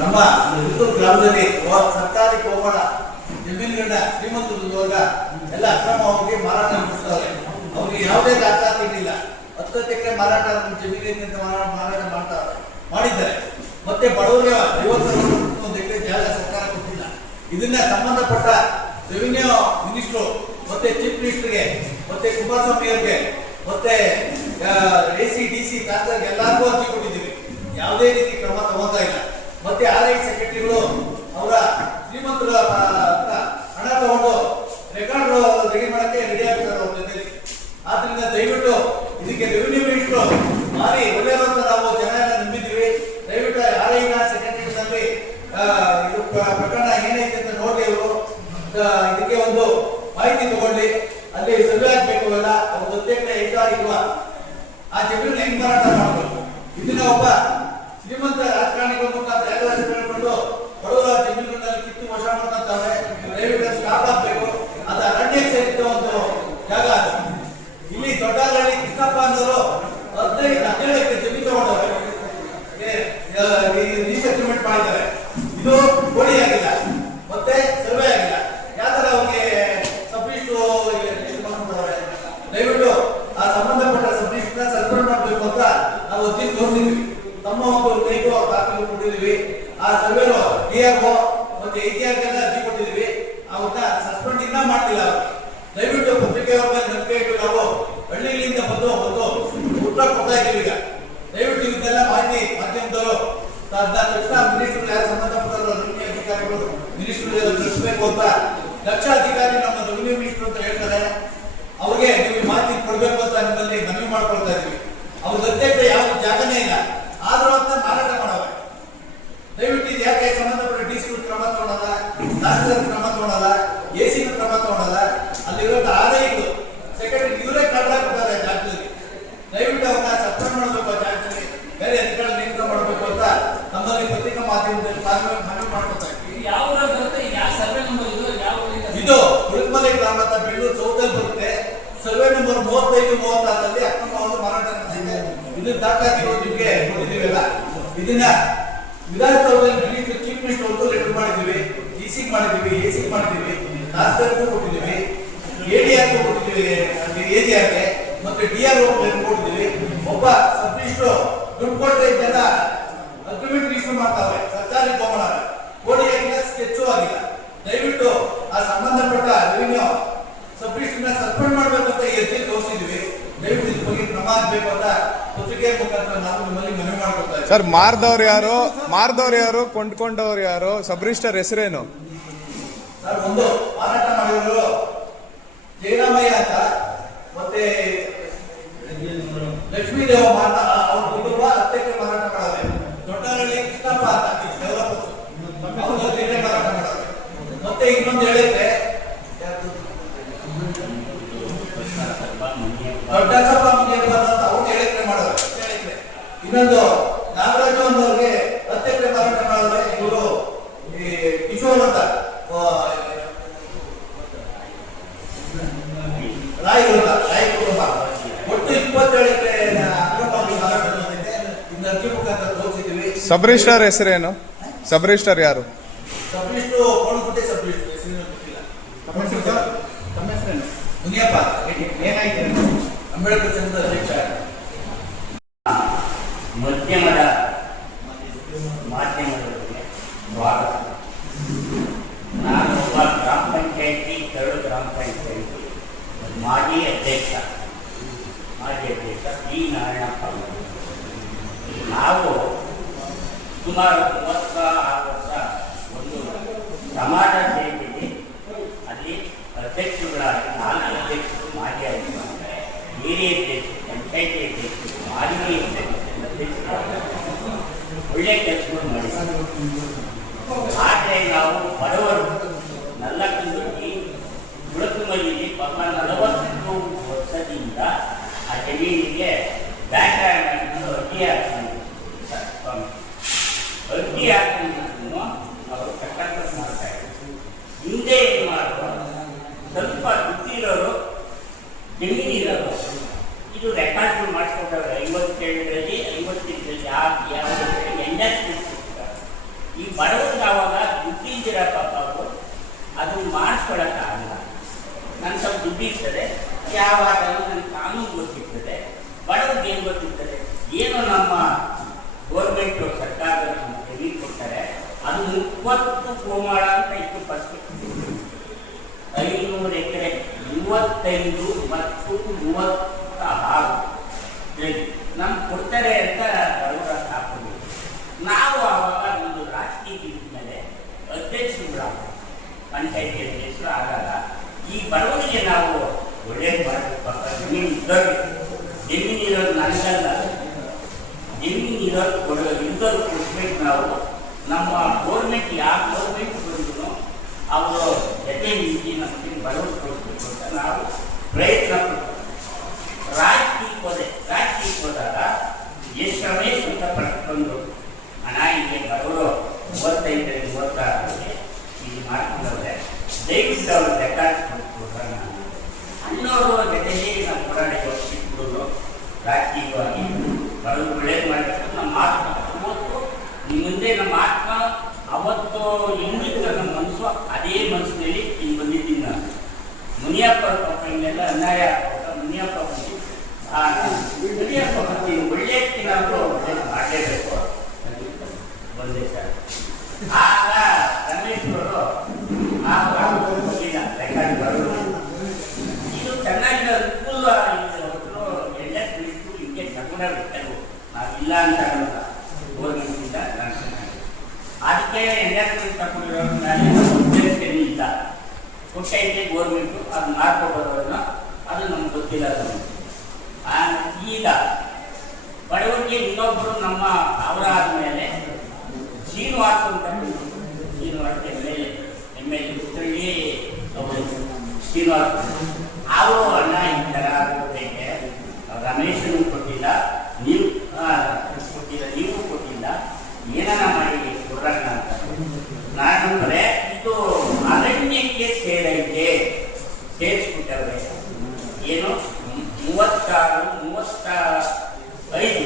ನಮ್ಮ ಗ್ರಾಮದಲ್ಲಿ ಸರ್ಕಾರಿ ಗೋಮಾಳ ಜಮೀನುಗಳನ್ನ ಶ್ರೀಮಂತರು ವರ್ಗ ಎಲ್ಲ ಅಕ್ರಮವಾಗಿ ಮಾರಾಟ ಮಾಡಿಸ್ತಾರೆ. ಅವ್ರಿಗೆ ಯಾವುದೇ ದಾಖಲಾತಿ ಇಲ್ಲ. 10 ಎಕರೆ ಮಾರಾಟ ಜಮೀನಿನಿಂದ ಮಾರಾಟ ಮಾಡಿದ್ದಾರೆ. ಮತ್ತೆ ಬಡವರಿಗೆ 51 ಎಕರೆ ಜಾಗ ಸರ್ಕಾರ ಕೊಟ್ಟಿಲ್ಲ. ಇದನ್ನ ಸಂಬಂಧಪಟ್ಟ ರೆವಿನ್ಯೂ ಮಿನಿಸ್ಟ್ರು ಮತ್ತೆ ಚೀಫ್ ಮಿನಿಸ್ಟರ್ಗೆ ಮತ್ತೆ ಕುಮಾರಸ್ವಾಮಿ ಅವರಿಗೆ ಮತ್ತೆ AC DC ತಾಂತ್ರಿಗೆ ಎಲ್ಲರಿಗೂ ಅರ್ಜಿ ಕೊಟ್ಟಿದ್ದೀವಿ. ಯಾವುದೇ ರೀತಿ ಕ್ರಮ ತಗೋತಾ ಇಲ್ಲ. ಮತ್ತೆ RI ಸೆಕ್ರೆಟರಿಗಳು ಅವರ ಶ್ರೀಮಂತರ ಹಣ ತಗೊಂಡು ರೆಕಾರ್ಡ್ ರೆಡಿ ಮಾಡಕ್ಕೆ ರೆಡಿ ಆಗ್ತಾರೆ ಅವ್ರ ಜೊತೆಲಿ. ಆದ್ರಿಂದ ದಯವಿಟ್ಟು ಇದಕ್ಕೆ ರೆವಿನ್ಯೂ ಮಿನಿಸ್ಟ್ರು ಭಾರಿ ಒಳ್ಳೆಯದಂತ ನಾವು ಜನ ಎಲ್ಲ ನಂಬಿದ್ದೀವಿ. ದಯವಿಟ್ಟು RI ಸೆಕ್ರೆಟರಿಗಳಲ್ಲಿ ಇದು ಪ್ರಕರಣ ಏನೈತೆ ಅಂತ ನೋಡಿ ಅವರು ಇದಕ್ಕೆ ಒಂದು ಮಾಹಿತಿ ತಗೊಂಡು ಅಲ್ಲಿ ಸರ್ವೆ ಆಗ್ಬೇಕು. ಅಲ್ಲ ಅವ್ರ ಜೊತೆ ಹೆಚ್ಚಾಗಿರುವ ಆ ಜಮೀನು ಹೆಂಗ್ ಮಾರಾಟ ಮಾಡಬೇಕು. ಇದನ್ನ ಒಬ್ಬ ಶ್ರೀಮಂತ ರಾಜಕಾರಣಿಗಳ ಮುಖಾಂತರ ಹೇಳ್ಕೊಂಡು ಬಡವರ ಜಮೀನುಗಳಲ್ಲಿ ಕಿತ್ತು ವಶ ಮಾಡ್ಕೊಂತಾರೆ. ದಯವಿಟ್ಟು ಸ್ಟಾಪ್ ಆಗ್ಬೇಕು. ಅದು ಅರಣ್ಯ ಸೇರಿದ ಒಂದು ಜಾಗ. ಅದು ಇಲ್ಲಿ ದೊಡ್ಡಹಳ್ಳಿ ಕೃಷ್ಣಪ್ಪ ಅನ್ನೋರು 17 ಎಕರೆ ಜಮೀನು ತಗೊಂಡವ್ರೆ, ರೀಸೆಟ್ಲ್ಮೆಂಟ್ ಮಾಡಿದ್ದಾರೆ. ಇದು ಗೋಡಿ ಆಗಿಲ್ಲ, ಮತ್ತೆ ಸರ್ವೆ ಆಗಿಲ್ಲ. ಯಾವ ತರ ಅವ್ರಿಗೆ ದಯವಿಟ್ಟು ಆ ಸಂಬಂಧಪಟ್ಟ ಸಬ್ಮಿಷನ್ ಸರ್ಕಾರ ಮಾಡಬೇಕು ಅಂತ ನಾವು ಅರ್ಜಿ ತೋರಿಸಿದ್ವಿ. ತಮ್ಮ ಒಂದು ಕೈಗೂ ದಾಖಲೆ ಕೊಟ್ಟಿದ್ದೀವಿ. ಆ ಸರ್ವೇರು DRO ಮತ್ತೆ ATR ಗೆಲ್ಲ ಅರ್ಜಿ ಕೊಟ್ಟಿದ್ದೀವಿ. ಅವನ್ನ ಸಸ್ಪೆಂಡ್ ಇನ್ನ ಮಾಡ್ತಿಲ್ಲ. ದಯವಿಟ್ಟು ಪತ್ರಿಕೆಯವ್ರ ಮೇಲೆ ನಂಬಿಕೆ ಇಟ್ಟು ನಾವು ಹಳ್ಳಿಗಳಿಂದ ಬಂದು ಉತ್ತರ ಕೊಡ್ತಾ ಇದ್ದೀವಿ. ಈಗ ದಯವಿಟ್ಟು ಇದೆಲ್ಲ ಮಾಹಿತಿ ಮಾಧ್ಯಮದವರು ತಕ್ಷಣ ಮಿನಿಸ್ಟರ್ ಯಾರು ಸಂಬಂಧಪಟ್ಟವರು ರೆವಿನ್ಯೂ ಅಧಿಕಾರಿಗಳು ಮಿನಿಸ್ಟರ್ ತಿಳಿಸಬೇಕು ಅಂತ ದಕ್ಷ ಅಧಿಕಾರಿ ನಮ್ಮ ರೆವಿನ್ಯೂ ಮಿನಿಸ್ಟರ್ ಅಂತ ಹೇಳ್ತಾರೆ. ಅವ್ರಿಗೆ ನೀವು ಮಾಹಿತಿ ಕೊಡಬೇಕು ಅಂತ ನಿಮ್ಮಲ್ಲಿ ಮನವಿ ಮಾಡ್ಕೊಳ್ತಾ ಇದ್ವಿ. ಅವ್ರ ಅಧ್ಯಕ್ಷ ಯಾವ ಜಾಗನೇ ಇಲ್ಲ, ಆದ್ರೂ ಅಂತ ಮಾರಾಟ ಮಾಡವೆ. ದಯವಿಟ್ಟು ಇದು ಯಾಕೆ ಸಂಬಂಧಪಟ್ಟ DC ಕ್ರಮ ತಗೊಳ್ಳಲ್ಲ, ತಹಸೀಲ್ದಾರ್ ಕ್ರಮ ತಗೊಳ್ಳಲ್ಲ, AC ಕ್ರಮ ತಗೊಳ್ಳಲ್ಲ. ಅಲ್ಲಿರೋ RIಗಳು ಸೆಕ್ರೆಟರಿ ಇವರೇ ಕಳ್ಳಾಗ್ತಾರೆ ಜಾಗದಲ್ಲಿ. ದಯವಿಟ್ಟು ಅವ್ರನ್ನ ಸಸ್ಪೆಂಡ್ ಮಾಡಬೇಕು. ಆ ಜಾಗದಲ್ಲಿ ಬೇರೆ ಅಧಿಕಾರಿ ನೇಮಕ ಮಾಡಬೇಕು ಅಂತ ನಮ್ಮಲ್ಲಿ ಪತ್ರಿಕಾ ಮಾಧ್ಯಮದಲ್ಲಿ ಮನವಿ ಮಾಡ್ಕೊತಾ ಇದ್ವಿ. ಇದು ಕುರುಕಮಲೆ ಗ್ರಾಮ ಅಂತ ಬೆಳ್ಳೂರು ಸೌದಲ್ಲಿ ಬರುತ್ತೆ. ಸರ್ವೆ ನಂಬರ್ 35-36 ಅಕ್ರಮವಾಗಿ ಮಾರಾಟ ನಡೆದಿದೆ. ಇದು ದಾಖಲಾತಿಗಳು ನಿಮಗೆ ಕೊಟ್ಟಿದ್ದೀವಲ್ಲ. ಇದನ್ನ ವಿಧಾನಸೌಧದಲ್ಲಿ ಚೀಫ್ ಮಿನಿಸ್ಟರ್ ಅವ್ರಿಗೂ ಲೆಟರ್ ಮಾಡಿದ್ದೀವಿ, DC ಮಾಡಿದ್ದೀವಿ, AC ಮಾಡಿದ್ದೀವಿ, ತಹಸೀಲ್ದಾರ್ಗೂ ಕೊಟ್ಟಿದ್ದೀವಿ, ADRಗೂ ಕೊಟ್ಟಿದ್ದೀವಿ, AGRಗೆ ಮತ್ತೆ DRO ಕೊಟ್ಟಿದ್ದೀವಿ. ಒಬ್ಬ ಸಬ್ ಮಿನಿಸ್ಟರ್ ದುಡ್ಡು ಕೊಟ್ಟರೆ ಜನ ಅಗ್ರಿಮೆಂಟ್ ಇಶ್ಯೂ ಮಾಡ್ತಾವೆ. ಸರ್ಕಾರಿ ಗೋಮಾಳ ಕೋಡಿ ಆಗಿಲ್ಲ, ಸ್ಕೆಚ್ಚು ಆಗಿಲ್ಲ. ದಯವಿಟ್ಟು ಆ ಸಂಬಂಧಪಟ್ಟ ರೆವಿನ್ಯೂ ಸಬ್ ಮಿನಿಸ್ಟರ್ನ ಸಸ್ಪೆಂಡ್ ಮಾಡಬೇಕು ಅಂತ ಎಚ್ಚರಿಕೆ ತೋರಿಸಿದ್ವಿ. ದಯವಿಟ್ಟು ಇದ್ರ ಬಗ್ಗೆ ಕ್ರಮ ಆಗಬೇಕು ಅಂತ ಪತ್ರಿಕೆ ಮುಖಾಂತರ ನಾವು ನಿಮ್ಮಲ್ಲಿ ಮನವಿ ಮಾಡ್ಕೊಳ್ತಾ ಇದ್ದೀವಿ. ಸರ್, ಮಾರ್ದವ್ರು ಯಾರು, ಕೊಂಡ್ಕೊಂಡವ್ರು ಯಾರು, ಸಬ್ ರಿಜಿಸ್ಟರ್ ಹೆಸರೇನು? ಸರ್, ಒಂದು ಮಾರಾಟ ಮಾಡಿದ್ರು ಜಯರಾಮಯ್ಯ ಅಂತ, ಮತ್ತೆ ಲಕ್ಷ್ಮೀ ದೇವ ಮಾರಾಟ ಅವ್ರ ಕುಟುಂಬ 10 ಎಕರೆ ಮಾರಾಟ ಮಾಡಾರೆ. ದೊಡ್ಡಹಳ್ಳಿ ಕೃಷ್ಣಪ್ಪ ಅಂತ ಡೆವಲಪರ್ಸ್ ಮಾರಾಟ ಮಾಡಾರೆ. ಮತ್ತೆ ಇನ್ನೊಂದು ಹೇಳಿದ್ರೆ ದೊಡ್ಡಸಪ್ಪ ಮುಂಜಾನೆ ಅಂತ ಅವ್ರು 7 ಎಕರೆ ಮಾಡೋರು. ಇನ್ನೊಂದು ನಾಗರಾಜು ಅನ್ನೋರಿಗೆ 10 ಎಕರೆ ಮಾರಾಟ ಮಾಡಿದ್ರೆ. ಇವರು ಕಿಶೋರ್ ಅಂತ ರಾಯ್ ಕುಟುಂಬ ಒಟ್ಟು 27 ಎಕರೆ ಅಕ್ರಮವಾಗಿ ಮಾರಾಟ ಮಾಡಿದೆ. ಇನ್ನು ಅರ್ಜಿ ಮುಖಾಂತರ ತೋರಿಸಿದ್ದೀವಿ. ಸಬ್ ರಿಜಿಸ್ಟರ್ ಹೆಸರೇನು? ಸಬ್ ರಿಜಿಸ್ಟರ್ ಯಾರು? ಸಬ್ ರಿಜಿಸ್ಟರ್ ಕೋಣಗುಡ್ಡೆ ಸಬ್ ರಿಜಿಸ್ಟರ್ ಹೆಸರು ಗೊತ್ತಿಲ್ಲ. ತಮ್ಮ ಹೆಸರೇನು? ಮುನಿಯಪ್ಪ. ಏನಾಯ್ತು? ಅಂಬೇಡ್ಕರ್ ಸಂಘದ ಅಧ್ಯಕ್ಷ. ಮಾಧ್ಯಮದವರಿಗೆ ಸ್ವಾಗತ. ನಾನು ಒಬ್ಬ ಗ್ರಾಮ ಪಂಚಾಯಿತಿ, ಕರಡು ಗ್ರಾಮ ಪಂಚಾಯಿತಿ ಮಾಜಿ ಅಧ್ಯಕ್ಷ P. ನಾರಾಯಣಪ್ಪ. ನಾವು ಸುಮಾರು 36 ವರ್ಷ ಒಂದು ಸಮಾಜ ಸೇವೆಯಲ್ಲಿ ಅಲ್ಲಿ ಅಧ್ಯಕ್ಷರುಗಳಾಗಿ 4 ಅಧ್ಯಕ್ಷರು ಮಾಜಿ ಆಗಿದ್ದಾರೆ. ಹಿರಿಯ ಅಧ್ಯಕ್ಷರು, ಪಂಚಾಯಿತಿ ಅಧ್ಯಕ್ಷರು, ಮಾಜಿ ಅಧ್ಯಕ್ಷರು ಒಳ್ಳೆ ಕೆಲಸಗಳು ಮಾಡಿದ್ದಾರೆ. ಆದರೆ ನಾವು ಬಡವರು ನಲ್ಲಕಂದೊಡ್ಡಿ ಕುಳಕುಮಲ್ಲಿಯಲ್ಲಿ 40 ವರ್ಷದಿಂದ ಆ ಜಮೀನಿಗೆ ಬ್ಯಾಂಕ್ ಅರ್ಜಿ ಹಾಕಿದ್ರು ಅವರು ಕಟ್ಟಡ ಮಾಡ್ತಾ ಇದ್ದಾರೆ. ಹಿಂದೆ ಏನು ಮಾಡುವ ಸ್ವಲ್ಪ ದುಡ್ಡಿರೋರು ಜಮೀನಿರೋರು ಇದು ರೆಕಾರ್ಡ್ಗಳು ಮಾಡಿಸ್ಕೊಟ್ಟವ್ರೆ. 57ರಲ್ಲಿ ಮುಗಿಯುತ್ತದೆ. ಯಾವಾಗ ನನ್ನ ಕಾನೂನು ಗೊತ್ತಿರ್ತದೆ, ಬಡವರಿಗೆ ಏನು ಗೊತ್ತಿರ್ತದೆ, ಏನು ನಮ್ಮ ಗೌರ್ಮೆಂಟ್ ಸರ್ಕಾರದ ಜಮೀನು ಕೊಡ್ತಾರೆ ಅದು 30 ಗೋಮಾಳ ಅಂತ ಇತ್ತು ಫಸ್ಟ್. 500 ಎಕರೆ 35 ಮತ್ತು 36 ನಮ್ಗೆ ಕೊಡ್ತಾರೆ ಅಂತ ಬಡವರ ಹಾಕೋದು. ನಾವು ಆವಾಗ ಒಂದು ರಾಜಕೀಯ ಮೇಲೆ ಅಧ್ಯಕ್ಷರುಗಳ ಪಂಚಾಯತಿ ಅಧ್ಯಕ್ಷರು ಆದಾಗ ಈ ಬಡವರಿಗೆ ನಾವು ಒಳ್ಳೇದು ಮಾಡಬೇಕು. ಜಮೀನಿರೋದು ನನಗಲ್ಲ, ಜಮೀನಿರೋದು ಇದ್ದವ್ರು ಕೊಡ್ಬೇಕು. ನಾವು ನಮ್ಮ ಗೌರ್ಮೆಂಟ್ ಯಾವ ಗೌರ್ಮೆಂಟ್ ಬಂದ್ರು ಅವರು ಜೊತೆ ನಿಂತು ನಮಗೆ ಬಡವರು ಕೊಡ್ಬೇಕು ಅಂತ ನಾವು ಪ್ರಯತ್ನ ಪಡ್ತೀವಿ. ರಾಜಕೀಯಕ್ಕೆ ಹೋದಾಗ ಎಷ್ಟೇ ಸ್ವಂತ ಪಡ್ಕೊಂಡು ಹಣ ಹೀಗೆ ಬಡವರು 35-36 ಇದು ಮಾಡ್ಕೊಂಡವ್ರೆ, ದಯವಿಟ್ಟು ಅವರು ಲೆಕ್ಕಾಡಿಸ್ಕೊಂಡು ಅನ್ನೋರು ಜೊತೆಗೆ ನಾವು ಹೋರಾಡಿಕೊಂಡು ರಾಜಕೀಯವಾಗಿ ಬಡವರು ಒಳ್ಳೇದು ಮಾಡಬೇಕು. ನಮ್ಮ ಆತ್ಮ ಇವತ್ತು ನಿಮ್ಮ ಮುಂದೆ ನಮ್ಮ ಆತ್ಮ ಅವತ್ತು ಹೆಂಗಿತ್ತು ನಮ್ಮ ಮನಸ್ಸು ಅದೇ ಮನಸ್ಸಿನಲ್ಲಿ ಇಲ್ಲಿ ಬಂದಿದ್ದೀನಿ. ನಾನು ಮುನಿಯಪ್ಪ ಕಂಪನಿಗೆಲ್ಲ ಅನ್ಯಾಯ ಮುನಿಯಪ್ಪ ಬರ್ತೀನಿ ಒಳ್ಳೆಯದಕ್ಕಿಂತ ಮಾಡಲೇಬೇಕು ಬಂದೆ ಸರ್. ಆಗ ರಮೇಶ್ವರು ಇದು ಚೆನ್ನಾಗಿ ಅನುಕೂಲ ಎಲ್ಲ ಬಿಟ್ಟು ಹಿಂಗೆ ತಗೊಂಡ ಬಿಟ್ಟರು. ನಾವಿಲ್ಲ ಅಂತ ಅನ್ನೋಲ್ಲ, ಗೌರ್ಮೆಂಟಿಂದ ಅದಕ್ಕೆ ಎಂಡರ್ಮೆಂಟ್ ತಗೊಂಡಿರೋ ಇಲ್ಲ ಕೊಟ್ಟೈತೆ ಗೌರ್ಮೆಂಟು ಅದು ಮಾಡ್ಕೊಬೋದನ್ನ ಅದು ನಮ್ಗೆ ಗೊತ್ತಿಲ್ಲ. ಈಗ ಬಡವರಿಗೆ ಇನ್ನೊಬ್ಬರು ನಮ್ಮ ಅವರ ಆದಮೇಲೆ ಶ್ರೀನಿವಾಸ ಅಂತ ಶ್ರೀನಿವಾಸ MLA ಉತ್ತರಳ್ಳಿ ಶ್ರೀನಿವಾಸ ಅವರು ಅಣ್ಣ ಈ ಥರ ಕೊಟ್ಟೈತೆ, ರಮೇಶನು ಕೊಟ್ಟಿಲ್ಲ, ನೀವು ಕೊಟ್ಟಿಲ್ಲ, ನೀವು ಕೊಟ್ಟಿಲ್ಲ, ಏನಾರ ಮಾಡಿ ಕೊಡೋಣ ಅಂತ. ನಾನು ಅಂದರೆ ಇದು ಅರಣ್ಯಕ್ಕೆ ಸೇರೈತೆ ಸೇರಿಸ್ಬಿಟ್ಟವ್ರೆ. ಏನು 36-35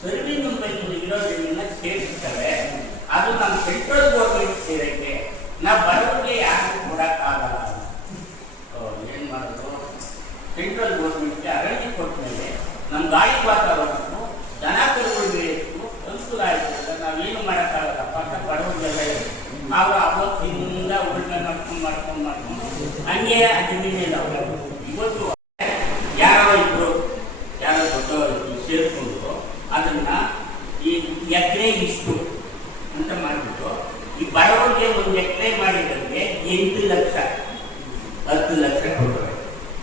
ಸರ್ವೆ ನಂಬರ್ ಇರೋದ್ರಿಂದ ಸೇರಿಸ್ತಾರೆ. ಅದು ನಮ್ಮ ಸೆಂಟ್ರಲ್ ಗೌರ್ಮೆಂಟ್ ಸೇರೈತೆ. ನಾವು ಬಡವರಿಗೆ ಯಾರು ಕೊಡೋಕ್ಕಾಗಲ್ಲ. ಏನು ಮಾಡೋದು? ಸೆಂಟ್ರಲ್ ಗೌರ್ಮೆಂಟ್ಗೆ ಅರಣ್ಯ ಕೊಟ್ಟ ಮೇಲೆ ನಮ್ಮ ಗಾಳಿ ವಾತಾವರಣಕ್ಕೂ ದನ ಕರುಗಳಿಗೂ ಅನುಕೂಲ ಆಯಿತು. ನಾವೇನು ಮಾಡೋಕ್ಕಾಗಲ್ಲಪ್ಪ ಅಂತ ಬಡವರಿಗೆಲ್ಲ ಅವರು ಅವತ್ತಿನಿಂದ ಉಳ್ಮೆ ಮಾಡ್ಕೊಂಡು ಹಂಗೆ ಜಮೀನಿಲ್ಲ. ಇವತ್ತು ಯಾರೋ ದೊಡ್ಡ ಸೇರಿಕೊಂಡು ಅದನ್ನ ಈ ಎಕರೆ ಇಷ್ಟು ಅಂತ ಮಾಡಿಬಿಟ್ಟು ಈ ಬಡವರಿಗೆ 1 ಎಕರೆ ಮಾಡಿದಂಗೆ 8 ಲಕ್ಷ 10 ಲಕ್ಷ ಕೊಡ್ತಾರೆ.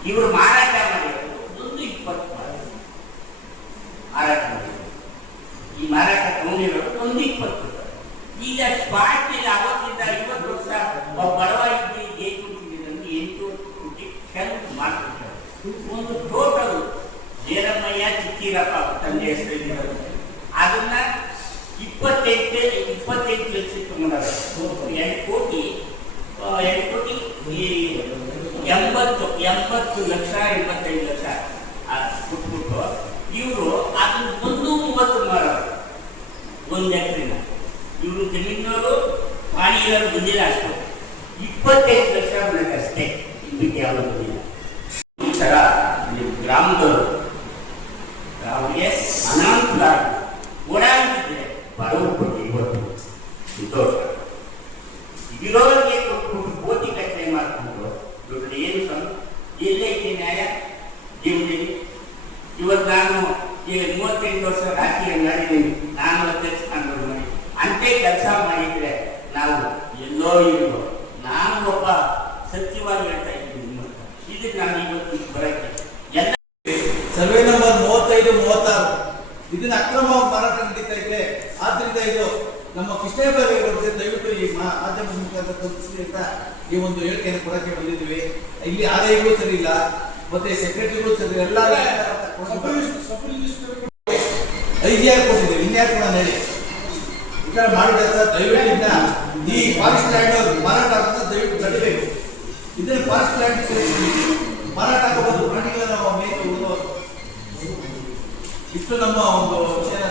ಇವರು ಮಾರಾಟ ಮಾಡಿರೋದು 120 ಮಾರಾಟ ಮಾಡಿರೋದು. ಈ ಮಾರಾಟ ತಗೊಂಡಿರೋದು 120. ಈಗ ಸ್ಪಾಟ್ ಮೇಲೆ ಅವತ್ತಿಂದ 50 ವರ್ಷ ಬಡವ ಇದ್ದು 8 ಕೋಟಿ ಹೆಲ್ಪ್ ಮಾಡ್ತಿದ್ದಾರೆ. ಒಂದು ಟೋಟಲ್ ಜೇರಮ್ಮಯ್ಯ ಚಿಕ್ಕಿರಪ್ಪ ತಂದೆ ಹೆಸರು ಅದನ್ನ 25 ಲಕ್ಷ ತಗೊಂಡಾರೆ. 2 ಕೋಟಿ 80 ಲಕ್ಷ 85 ಲಕ್ಷ ಕೊಟ್ಬಿಟ್ಟು ಇವರು ಅದನ್ನ 130 ಮಾರೋರು 1 ಎಕರೆನ. ಇವರು ಜಮೀನವರು ಪಾಣಿಯವರು ಬಂದಿಲ್ಲ, ಅಷ್ಟು 25 ಲಕ್ಷ ಬರೋಕ್ಕಷ್ಟೇ, ಇದಕ್ಕೆ ಯಾವುದು ಬಂದಿಲ್ಲ. ಈ ಥರ ಗ್ರಾಮದವರು ಅವರಿಗೆ ಅನಾನುಕೂಲ ಓಡಾಡ್ತಿದ್ರೆ ಬಡವರು ಕೊಟ್ಟು ಇವತ್ತು ಸಂತೋಷ. ಇರೋರಿಗೆ ಕೊಟ್ಬಿಟ್ಟು ಕೋಟಿ ಕಟ್ಟೆ ಮಾಡಿಕೊಂಡು ದುಡ್ಡು ಏನು ಎಲ್ಲೈತೆ ನ್ಯಾಯ ಜೀವನದಲ್ಲಿ? ಇವತ್ತು ನಾನು 38 ವರ್ಷ ರಾಜಕೀಯ ಮಾಡಿದ್ದೀನಿ, ನಾನು ಅಧ್ಯಕ್ಷ ಮಾಡಿ ಅಂತೆ ಕೆಲಸ ಮಾಡಿದ್ರೆ ನಾವು ಎಲ್ಲೋ ಇಲ್ವೋ. ನಾನು ಒಬ್ಬ ಸತ್ಯವಾಗಿ ಹೇಳ್ತಾ ಇದ್ದೀನಿ, ಇದಕ್ಕೆ ನಾನು ಇವತ್ತು ಬರಕ್ಕೆ ಎಲ್ಲ ಸರ್ವೆ ನಂಬರ್ 35-36 ಇದನ್ನ ಅಕ್ರಮ ಮಾರಾಟ ನಡೀತೈತೆ. ಆದ್ರಿಂದ ಇದು ನಮ್ಮ ಕೃಷ್ಣೇಗೌಡರಿಗೆ ದಯವಿಟ್ಟು ಈ ಮಾಧ್ಯಮ ಮುಖಾಂತರ ತಲುಪಿಸಿ ಅಂತ ಈ ಒಂದು ಹೇಳಿಕೆಯನ್ನು ಕೊಡಕ್ಕೆ ಬಂದಿದ್ದೀವಿ. ಇಲ್ಲಿ ಆದಾಯಗಳು ಸರಿ ಇಲ್ಲ, ಮತ್ತೆ ಸೆಕ್ರೆಟರಿಗಳು ಸರಿ ಎಲ್ಲ IGR ಕೊಟ್ಟಿದ್ದೀವಿ. ಇನ್ಯಾರು ಕೂಡ ಹೇಳಿ ಈ ತರ ಮಾಡಿದ್ರೆ ಸರ್ ದಯವಿಟ್ಟು ಈ ಫಾರೆಸ್ಟ್ ಲ್ಯಾಂಡ್ ಮಾರಾಟ ಆಗೋದು ದಯವಿಟ್ಟು ತಡಿಬೇಕು. ಇದನ್ನ ಫಾರೆಸ್ಟ್ ಲ್ಯಾಂಡ್ ಮಾರಾಟ ಆಗೋದು ಪ್ರಾಣಿಗಳನ್ನ ನಾವು ಮೇಯ್ತು ಇಷ್ಟು ನಮ್ಮ ಒಂದು ವಿಷಯ